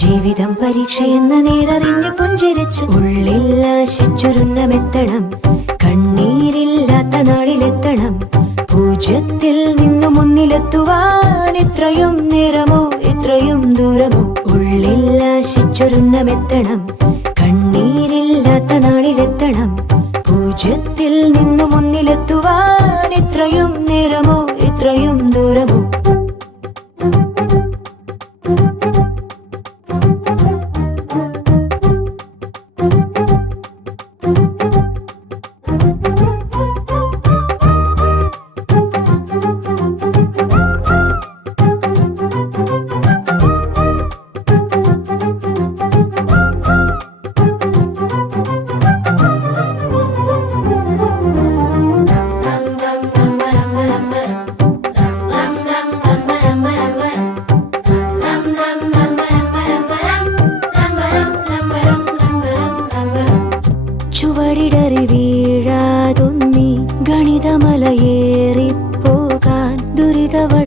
ജീവിതം പരീക്ഷയെന്ന നേരറിഞ്ഞു പുഞ്ചിരിച്ച് ഉള്ളിൽ ആശിച്ചൊരുന്നമെത്തണം. കണ്ണീരില്ലാത്ത നാളിലെത്തണം. പൂജ്യത്തിൽ നിന്നു മുന്നിലെത്തുവാൻ ഇത്രയും നേരമോ ഇത്രയും ദൂരമോ? ഉള്ളിൽ ആശിച്ചൊരുന്നമെത്തണം. കണ്ണീരില്ലാത്ത നാളിലെത്തണം. പൂജ്യത്തിൽ നിന്നു മുന്നിലെത്തുവാൻ ഇത്രയും നേരമോ ഇത്രയും ദൂരമോ? ചുവടിടറി വീഴാതൊന്നി ഗണിതമലയേറി